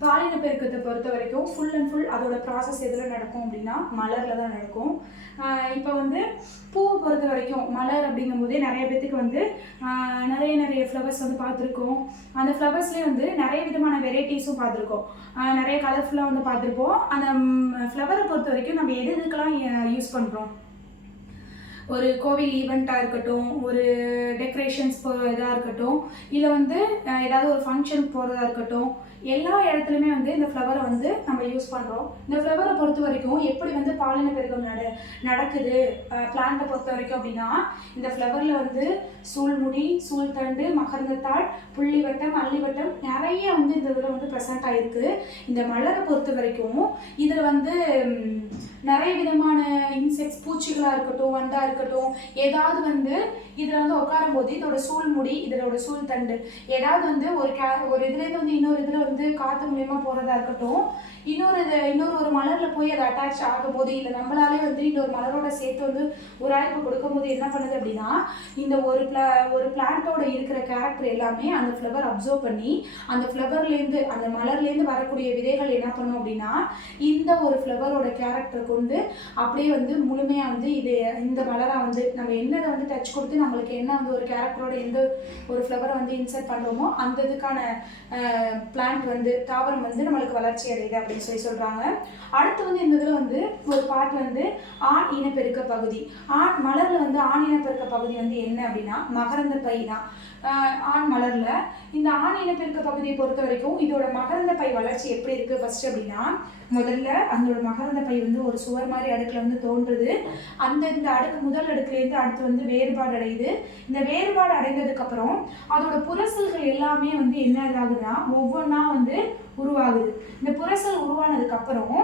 பாலின பெருக்கத்தை பொறுத்த வரைக்கும் ஃபுல் அண்ட் ஃபுல் அதோட ப்ராசஸ் எதில் நடக்கும் அப்படின்னா மலரில் தான் நடக்கும். இப்போ வந்து பூவை பொறுத்த வரைக்கும் மலர் அப்படிங்கும் போதே நிறைய பேத்துக்கு வந்து நிறைய ஃப்ளவர்ஸ் வந்து பார்த்துருக்கோம். அந்த ஃப்ளவர்ஸ்லேயே வந்து நிறைய விதமான வெரைட்டிஸும் பார்த்துருக்கோம், நிறைய கலர்ஃபுல்லாக வந்து பார்த்துருப்போம். அந்த ஃப்ளவரை பொறுத்த வரைக்கும் நம்ம எதுக்கெல்லாம் யூஸ் பண்ணுறோம், ஒரு கோவில் ஈவெண்ட்டாக இருக்கட்டும், ஒரு டெக்கரேஷன்ஸ் இதாக இருக்கட்டும், இல்லை வந்து ஏதாவது ஒரு ஃபங்க்ஷனுக்கு போகிறதா இருக்கட்டும், எல்லா இடத்துலையுமே வந்து இந்த ஃப்ளவரை வந்து நம்ம யூஸ் பண்ணுறோம். இந்த ஃப்ளவரை பொறுத்த வரைக்கும் எப்படி வந்து பாலின பெருக்கம் நடக்குது பிளான்ட்டை பொறுத்த வரைக்கும் அப்படின்னா, இந்த ஃப்ளவரில் வந்து சூழ்முடி, சூழ்தண்டு, மகரந்தத்தாள், புள்ளிவட்டம், அள்ளிவட்டம் நிறைய வந்து இந்த இதில் வந்து ப்ரெசென்ட் ஆகிருக்கு. இந்த மலரை பொறுத்த வரைக்கும் இதில் வந்து நிறைய விதமான இன்செக்ட்ஸ், பூச்சிகளாக இருக்கட்டும், வண்டாக இருக்கட்டும், ஏதாவது வந்து இதில் வந்து உட்காரும் போது இதோட சூழ்முடி, இதோட சூழ்தண்டு ஏதாவது வந்து ஒரு இதுலேருந்து வந்து இன்னொரு இதில் வந்து காற்று மூலியமாக போகிறதா இருக்கட்டும், இன்னொரு ஒரு மலரில் போய் அதை அட்டாச் ஆகும் போது, இல்லை நம்மளாலே வந்து இன்னொரு மலரோட சேர்த்து வந்து உராய்ப்பு கொடுக்கும் போது என்ன பண்ணுது அப்படின்னா, இந்த ஒரு பிளான்ட்டோட இருக்கிற கேரக்டர் எல்லாமே அந்த ஃப்ளவர் அப்சர்வ் பண்ணி அந்த ஃப்ளவர்லேருந்து அந்த மலர்லேருந்து வரக்கூடிய விதைகள் என்ன பண்ணும் அப்படின்னா, இந்த ஒரு ஃப்ளவரோட கேரக்டர் கொண்டு அப்படியே வந்து முழுமையாக வந்து இந்த மலராக வந்து நம்ம என்னதை வந்து டச் கொடுத்து நம்மளுக்கு என்ன வந்து ஒரு கேரக்டரோட எந்த ஒரு ஃப்ளவரை வந்து இன்சர்ட் பண்ணுறோமோ அந்த இதுக்கான பிளான்ட் வந்து தாவரம் வந்து நம்மளுக்கு வளர்ச்சி அடையுது அப்படின்னு சொல்கிறாங்க. அடுத்து வந்து இந்த இதில் வந்து ஒரு பார்ட் வந்து ஆண் இனப்பெருக்க பகுதி. மலரில் வந்து ஆண் இனப்பெருக்க பகுதி வந்து என்ன அப்படின்னா மகரந்த பை தான். ஆண் மலரில் இந்த ஆண் இனப்பெருக்க பகுதியை பொறுத்த வரைக்கும் இதோட மகரந்த பை வளர்ச்சி எப்படி இருக்குது ஃபர்ஸ்ட் அப்படின்னா, முதல்ல அதோட மகரந்த பை வந்து ஒரு சுவர் மாதிரி அடுக்கில் வந்து தோன்றுது. இந்த அடுக்கு முதல் அடுக்குலேருந்து அடுத்து வந்து வேறுபாடு அடையுது. இந்த வேறுபாடு அடைந்ததுக்கப்புறம் அதோட புரசல்கள் எல்லாமே வந்து என்ன ஆகுதுன்னா ஒவ்வொன்றா வந்து உருவாகுது. இந்த புரசல் உருவானதுக்கப்புறம்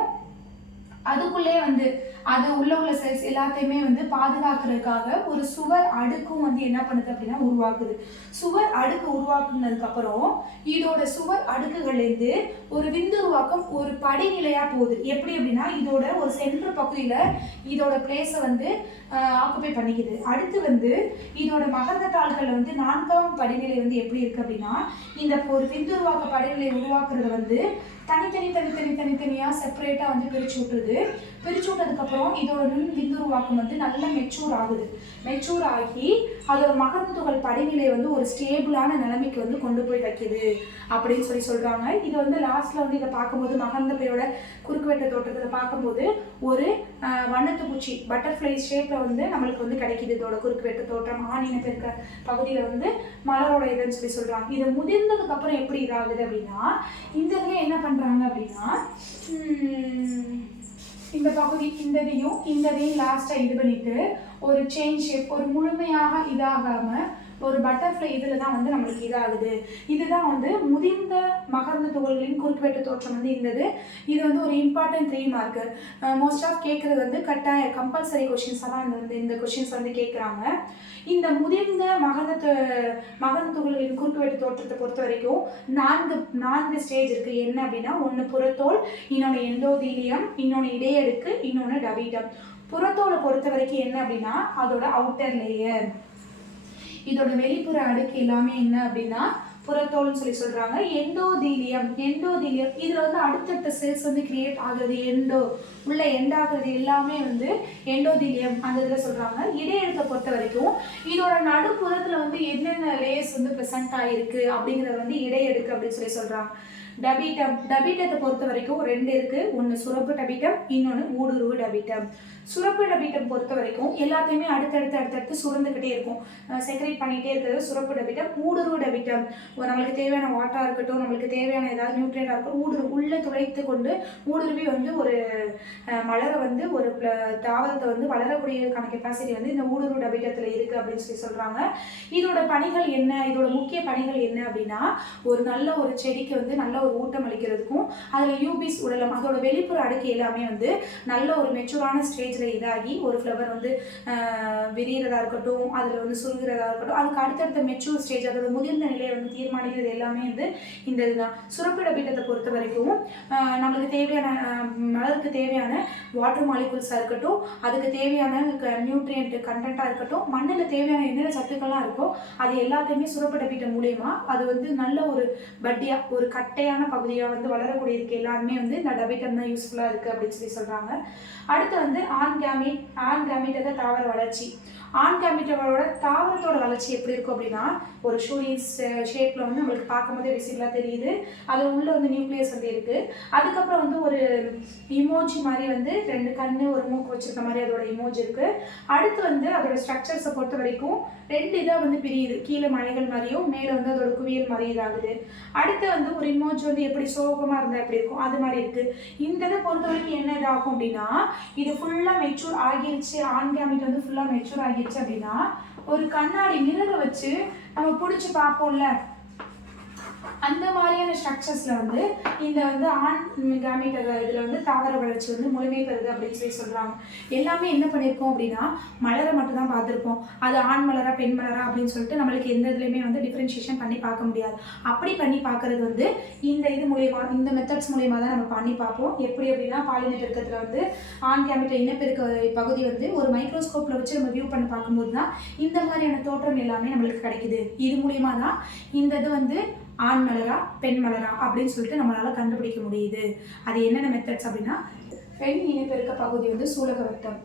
அதுக்குள்ளே வந்து அது உள்ள செல்ஸ் எல்லாத்தையுமே வந்து பாதுகாக்கிறதுக்காக ஒரு சுவர் அடுக்கும் வந்து என்ன பண்ணுது அப்படின்னா உருவாக்குது. சுவர் அடுக்கு உருவாக்குனதுக்கு அப்புறம் இதோட சுவர் அடுக்குகள்லேருந்து ஒரு விந்து உருவாக்கம் ஒரு படிநிலையா போகுது. எப்படி அப்படின்னா இதோட ஒரு சென்டர் பகுதியில இதோட பிளேஸை வந்து ஆக்குபை பண்ணிக்குது. அடுத்து வந்து இதோட மகரந்த தாள்கள் வந்து 4ஆம் படிநிலை வந்து எப்படி இருக்கு அப்படின்னா, இந்த ஒரு விந்து உருவாக்க படிநிலை உருவாக்குறது வந்து தனித்தனியா செப்பரேட்டா வந்து பிரிச்சு விட்டுருது. பிரிச்சு விட்டதுக்கப்புறம் இதோட விந்து உருவாக்கம் வந்து நல்லா மெச்சூர் ஆகி அதோட மகரந்த துகள் படிநிலை வந்து ஒரு ஸ்டேபிளான நிலைமைக்கு வந்து கொண்டு போய் வைக்குது அப்படின்னு சொல்றாங்க. இதை வந்து லாஸ்ட்ல வந்து இதை பார்க்கும்போது மகரந்த பையோட குறுக்குவெட்ட தோற்றத்தில் பார்க்கும்போது ஒரு வண்ணத்து பூச்சி பட்டர்ஃப்ளை ஷேப்ல வந்து நம்மளுக்கு வந்து கிடைக்குது. இதோட குறுக்குவெட்ட தோற்றம் ஆண் இனப்பெருக்க பகுதியில வந்து மலரோட இதுன்னு சொல்றாங்க. இதை முதிர்ந்ததுக்கு அப்புறம் எப்படி இதாகுது அப்படின்னா, இந்த இதுல என்ன பண்றாங்க அப்படின்னா, இந்த பகுதி இந்ததையும் லாஸ்ட்டாக இது பண்ணிட்டு ஒரு செயின் ஷேப் ஒரு முழுமையாக இதாகாம ஒரு பட்டர்ஃப்ளை இதில் தான் வந்து நம்மளுக்கு இதாகுது. இதுதான் வந்து முதிர்ந்த மகரந்த துகள்களின் குறுக்குவெட்டு தோற்றம் வந்து இருந்தது. இது வந்து ஒரு இம்பார்ட்டன்ட் 3 மார்க்கு. மோஸ்ட் ஆஃப் கேட்குறது வந்து கம்பல்சரி கொஷின்ஸாக தான் இந்த கொஷின்ஸ் வந்து கேட்குறாங்க. இந்த முதிர்ந்த மகரந்த துகள்களின் குறுக்குவெட்டு தோற்றத்தை பொறுத்த வரைக்கும் 4 ஸ்டேஜ் இருக்குது. என்ன அப்படின்னா, ஒன்று புறத்தோல், இன்னொன்று எண்டோதீலியம், இன்னொன்று இடையடுக்கு, இன்னொன்று டபீட்டம். புறத்தோலை பொறுத்த வரைக்கும் என்ன அப்படின்னா அதோட அவுட்டர் லேயர், இதோட வெளிப்புற அடுக்கு எல்லாமே என்ன அப்படின்னா புறத்தோல்னு சொல்றாங்க. எண்டோதீலியம் இதுல வந்து அடுத்தடுத்த செல்ஸ் வந்து கிரியேட் ஆகுது. உள்ள எண்டாகிறது எல்லாமே வந்து எண்டோதீலியம் அந்த இதுல சொல்றாங்க. இடையடுக்கை பொறுத்த வரைக்கும் இதோட நடுப்புறத்துல வந்து என்னென்ன லேயர்ஸ் வந்து ப்ரெசென்ட் ஆகிருக்கு அப்படிங்கிறத வந்து இடையடுக்கு அப்படின்னு சொல்றாங்க. டபீட்டத்தை பொறுத்த வரைக்கும் 2 இருக்கு. ஒன்று சுரப்பு டபீட்டம், இன்னொன்று ஊடுருவு டபீட்டம். சுரப்பு டபீட்டம் பொறுத்த வரைக்கும் எல்லாத்தையுமே அடுத்தடுத்து சுரந்துக்கிட்டே இருக்கும், செக்ரேட் பண்ணிகிட்டே இருக்கிறது சுரப்பு டபீட்டம். ஊடுருவு டபீட்டம் நம்மளுக்கு தேவையான வாட்டராக இருக்கட்டும், நம்மளுக்கு தேவையான ஏதாவது நியூட்ரியண்டாக இருக்கட்டும், உள்ளே துளைத்து கொண்டு ஊடுருவி வந்து ஒரு மலரை வந்து ஒரு தாவரத்தை வந்து வளரக்கூடியதுக்கான கெப்பாசிட்டி வந்து இந்த ஊடுருவு டபீட்டத்தில் இருக்குது அப்படின்னு சொல்கிறாங்க. இதோட பணிகள் என்ன, இதோட முக்கிய பணிகள் என்ன அப்படின்னா, ஒரு நல்ல ஒரு செடிக்கு வந்து நல்ல ஒரு ஊட்டம் அளிக்கிறதுக்கும், அதில் யூபிஸ் உடலம் அதோட வெளிப்புற அடுக்கு எல்லாமே வந்து நல்ல ஒரு மெச்சூரான ஸ்டேஜில் இதாகி ஒரு ஃப்ளவர் வந்து விரிகிறதா இருக்கட்டும், அதில் வந்து சுருகிறதா இருக்கட்டும், அதுக்கு அடுத்தடுத்த மெச்சூர் ஸ்டேஜ் அதோட முதிர்ந்த நிலையை வந்து தீர்மானிக்கிறது எல்லாமே வந்து இந்த இதுதான். சுரப்பிட பீட்டத்தை பொறுத்த வரைக்கும் நம்மளுக்கு தேவையான மலருக்கு தேவையான வாட்டர் மாலிகுல்ஸாக இருக்கட்டும், அதுக்கு தேவையான நியூட்ரியன்ட் கண்டென்ட்டாக இருக்கட்டும், மண்ணில் தேவையான என்னென்ன சத்துக்கள்லாம் இருக்கோ அது எல்லாத்தையுமே சுரப்பிட பீட்டம் மூலயமா அது வந்து நல்ல ஒரு பட்டியாக ஒரு கட்டையாக தேவையான பகுதியாக வந்து வளரக்கூடியதுக்கு எல்லாருமே வந்து இந்த டபிட்டம் தான் யூஸ்ஃபுல்லாக இருக்குது அப்படின்னு சொல்கிறாங்க. அடுத்து வந்து ஆண் கேமிட் தாவர வளர்ச்சி. ஆண் கேமிட்டோட தாவரத்தோட வளர்ச்சி எப்படி இருக்கும் அப்படின்னா ஒரு ஷூயிஸ் ஷேப்பில் வந்து நம்மளுக்கு பார்க்கும்போதே விசிபிளாக தெரியுது. அது உள்ள வந்து நியூக்ளியஸ் வந்து இருக்குது. அதுக்கப்புறம் வந்து ஒரு இமோஜி மாதிரி வந்து 2 கண்ணு ஒரு மூக்கு வச்சிருக்க மாதிரி அதோட இமோஜி இருக்குது. அடுத்து வந்து அதோட ஸ்ட்ரக்சர்ஸை பொறுத்த வரைக்கும் 2 இதாக வந்து பிரியுது. கீழே மலைகள் மாதிரியும் மேலே வந்து அதோட குவியல் மாதிரி இதாகுது. அடுத்து வந்து ஒரு இமோஜி வந்து எப்படி சோகமாக இருந்தால் எப்படி இருக்கும் அது மாதிரி இருக்குது. இந்த இதை பொறுத்த வரைக்கும் என்ன இதாகும் அப்படின்னா இது ஃபுல்லாக மெச்சூர் ஆகிடுச்சு. ஆண் கேமிட் வந்து ஃபுல்லாக மெச்சூர் ஆகிடுச்சு அப்படின்னா ஒரு கண்ணாடி மிரரை வச்சு நம்ம பிடிச்சி பார்ப்போம்ல, அந்த மாதிரியான ஸ்ட்ரக்சர்ஸில் வந்து இந்த வந்து ஆண் கேமிட் இதில் வந்து தாவர வளர்ச்சி வந்து முழுமை பெறுது அப்படின்னு சொல்கிறாங்க. எல்லாமே என்ன பண்ணியிருக்கோம் அப்படின்னா மலரை மட்டும் தான் பார்த்துருப்போம். அது ஆண் மலரா பெண் மலரா அப்படின்னு சொல்லிட்டு நம்மளுக்கு எந்த இதுலையுமே வந்து டிஃப்ரென்ஷியேஷன் பண்ணி பார்க்க முடியாது. அப்படி பண்ணி பார்க்குறது வந்து இந்த இது மூலியமாக இந்த மெத்தட்ஸ் மூலியமாக தான் நம்ம பண்ணி பார்ப்போம். எப்படி அப்படின்னா பாலின பெருக்கத்தில் வந்து ஆண் கேமிட் இனப்பெருக்க பகுதி வந்து ஒரு மைக்ரோஸ்கோப்பில் வச்சு நம்ம வியூ பண்ணி பார்க்கும்போது தான் இந்த மாதிரியான தோற்றம் எல்லாமே நம்மளுக்கு கிடைக்குது. இது மூலியமாக தான் இந்த இது வந்து ஆண் மலரா பெண் மலரா அப்படின்னு சொல்லிட்டு நம்மளால கண்டுபிடிக்க முடியுது. அது என்னென்ன மெத்தட்ஸ் அப்படின்னா பெண் இனப்பெருக்க பகுதி வந்து சூலக வட்டம்.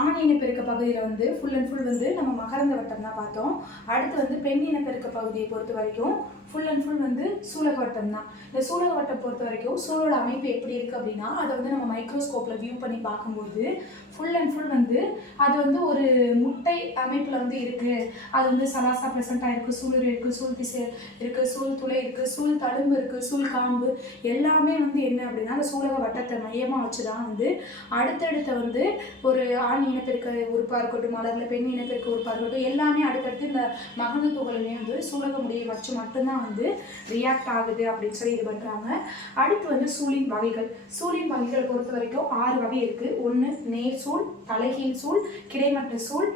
ஆண் இனப்பெருக்க பகுதியில் வந்து ஃபுல் அண்ட் ஃபுல் வந்து நம்ம மகரந்த வட்டம் தான் பார்த்தோம். அடுத்து வந்து பெண் இனப்பெருக்க பகுதியை பொறுத்த வரைக்கும் ஃபுல் அண்ட் ஃபுல் வந்து சூலக வட்டம் தான். இந்த சூலக வட்டம் பொறுத்த வரைக்கும் சூழலோட அமைப்பு எப்படி இருக்குது அப்படின்னா அதை வந்து நம்ம மைக்ரோஸ்கோப்பில் வியூ பண்ணி பார்க்கும்போது ஃபுல் அண்ட் ஃபுல் வந்து அது வந்து ஒரு முட்டை அமைப்பில் வந்து இருக்குது. அது வந்து சலாசா ப்ரெசண்ட்டாக இருக்குது. சூழல் இருக்குது, சூழ் திசை இருக்குது, சூழ் துளை இருக்குது, சூழ் தழும்பு இருக்குது, சூழ் காம்பு எல்லாமே வந்து என்ன அப்படின்னா அந்த சூலக வட்டத்தை மையமாக வச்சு தான் வந்து அடுத்தடுத்த வந்து ஒரு ஆண் இனப்பெருக்க உறுப்பாக இருக்கட்டும், மலரில் பெண் இனப்பெருக்க உறுப்பாக இருக்கட்டும் எல்லாமே அடுத்தடுத்து இந்த மகன துகளையுமே வந்து சூலக முடியை வச்சு மட்டும்தான் வந்து ரியாக்ட் ஆகுது அப்படின்னு சொல்லி இது பண்ணுறாங்க. அடுத்து வந்து சூழின் வகைகள். சூழின் வகைகளை பொறுத்த வரைக்கும் 6 வகை இருக்குது. 1 நேர் சூழ், தலைகீழ் சூழ், கிடைமட்ட சூழ்,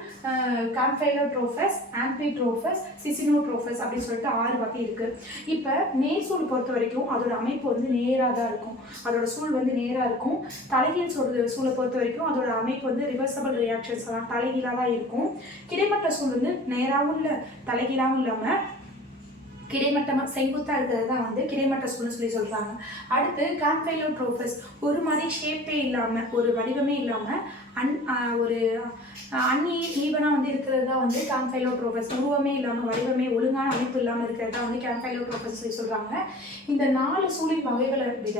காம்ஃபைலோட்ரோபஸ், ஆம்பிட்ரோபஸ், சிசினோட்ரோபஸ் அப்படின்னு சொல்லிட்டு 6 வகை இருக்குது. இப்போ நேர் சூழ் பொறுத்த வரைக்கும் அதோட அமைப்பு வந்து நேராக தான் இருக்கும். அதோட சூழ் வந்து நேராக இருக்கும். தலைகீழ் சூழலை பொறுத்த வரைக்கும் அதோட அமைப்பு வந்து ரிவர்சபிள் ரியாக்ஷன்ஸ் தான் தலைகீழாக தான் இருக்கும். கிடைமட்ட சூழ் வந்து நேராகவும் இல்லை தலைகீழாகவும் இல்லாமல் கிடைமட்டமாக செங்குத்தாக இருக்கிறது தான் வந்து கிடைமட்ட சூழ்னு சொல்லி சொல்கிறாங்க. அடுத்து காம்ஃபைலோட்ரோபஸ் ஒரு மாதிரி ஷேப்பே இல்லாமல் ஒரு வடிவமே இல்லாமல் ஒரு ஈவனாக வந்து இருக்கிறது தான் வந்து காம்ஃபைலோட்ரோபஸ். உருவமே இல்லாமல் வடிவமே ஒழுங்கான அமைப்பு இல்லாமல் இருக்கிறது தான் வந்து காம்ஃபைலோட்ரோபஸ் சொல்லி சொல்கிறாங்க. இந்த 4 சூழின் வகைகளை விட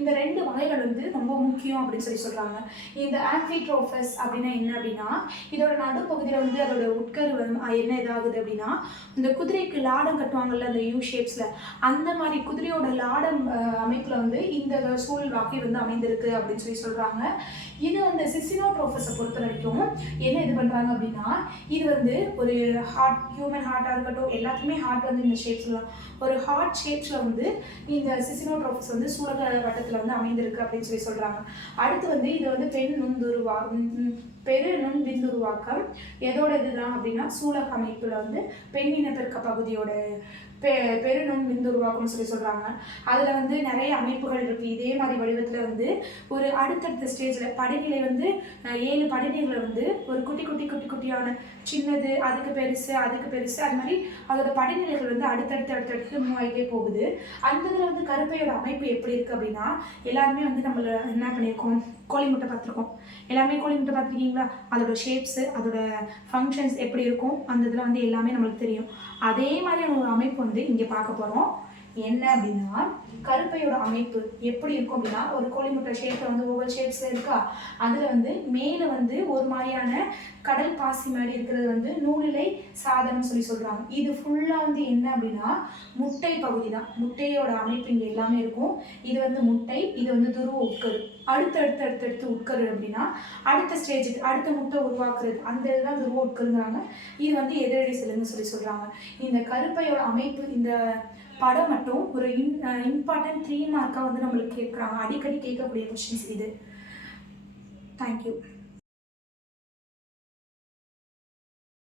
இந்த 2 வகைகள் வந்து ரொம்ப முக்கியம் அப்படின்னு சொல்லி சொல்கிறாங்க. இந்த ஆம்பிட்ரோபஸ் அப்படின்னா என்ன அப்படின்னா இதோட நடுப்பகுதியில் வந்து அதோட உட்கரு என்ன இதாகுது அப்படின்னா இந்த குதிரைக்கு லாடம் கட்டுவாங்க அந்த யூ ஷேப்ஸில் அந்த மாதிரி குதிரையோட லாடம் அமைப்பில் வந்து இந்த சூழல் வகை வந்து அமைந்திருக்கு அப்படின்னு சொல்லி சொல்கிறாங்க. இது வந்து சிசினோட்ரோபஸை பொறுத்த வரைக்கும் என்ன இது பண்ணுறாங்க அப்படின்னா இது வந்து ஒரு ஹார்ட் ஹியூமன் ஹார்ட்டாக இருக்கட்டும் எல்லாத்துக்குமே ஹார்ட் வந்து இந்த ஷேப்ஸில் தான் ஒரு ஹார்ட் ஷேப்ஸில் வந்து இந்த சிசினோட்ரோபஸ் வந்து சூலக வட்டத்தில் வந்து அமைந்திருக்கு அப்படின்னு சொல்லி சொல்கிறாங்க. அடுத்து வந்து இது வந்து பெரு நுண் விந்துருவாக்கம் எதோட இதுதான் அப்படின்னா சூலக அமைப்பில் வந்து பெண் இனப்பெருக்க பகுதியோட பெருநுண் விந்துருவாக்கம்னு சொல்லி சொல்கிறாங்க. அதில் வந்து நிறைய அமைப்புகள் இருக்குது. இதே மாதிரி வடிவத்தில் வந்து ஒரு அடுத்தடுத்த ஸ்டேஜில் படிநிலை வந்து 7 படிநிலைகளை வந்து ஒரு குட்டியான சின்னது அதுக்கு பெருசு அது மாதிரி அதோட படிநிலைகள் வந்து அடுத்தடுத்து மூவ் ஆகிட்டே போகுது. அந்த இதில் வந்து கருப்பையோட அமைப்பு எப்படி இருக்குது அப்படின்னா எல்லாருமே வந்து நம்மள என்ன பண்ணியிருக்கோம் கோழி முட்டை பார்த்துருக்கோம். எல்லாமே கோழி முட்டை பார்த்துருக்கீங்களா? அதோட ஷேப்ஸு அதோட ஃபங்க்ஷன்ஸ் எப்படி இருக்கும் அந்த இதில் வந்து எல்லாமே நம்மளுக்கு தெரியும். அதே மாதிரியான ஒரு அமைப்பு வந்து இங்கே பார்க்க போகிறோம். என்ன அப்படின்னா கருப்பையோட அமைப்பு எப்படி இருக்கும் அப்படின்னா ஒரு கோழி முட்டை ஷேப்பில் வந்து ஓவல் ஷேப்ஸில் இருக்கா அதில் வந்து மேலே வந்து ஒரு மாதிரியான கடல் பாசி மாதிரி இருக்கிறது வந்து நூலிலை சாதனம் சொல்லி சொல்கிறாங்க. இது ஃபுல்லாக வந்து என்ன அப்படின்னா முட்டை பகுதி தான். முட்டையோட அமைப்பு இங்கே எல்லாமே இருக்கும். இது வந்து முட்டை, இது வந்து துருவ உட்கரு. அடுத்தடுத்து உட்கரு அப்படின்னா அடுத்த ஸ்டேஜுக்கு அடுத்த முட்டை உருவாக்குறது அந்த இதுதான் துருவ உட்கருங்கிறாங்க. இது வந்து எதிரடி செல்லுன்னு சொல்லி சொல்கிறாங்க. இந்த கருப்பையோட அமைப்பு இந்த படம் மட்டும் ஒரு இம்பார்ட்டன்ட் 3 மார்க்காக வந்து நம்மளுக்கு கேட்குறாங்க. அடிக்கடி கேட்கக்கூடிய கொஸ்டின்ஸ் இது. தேங்க்யூ.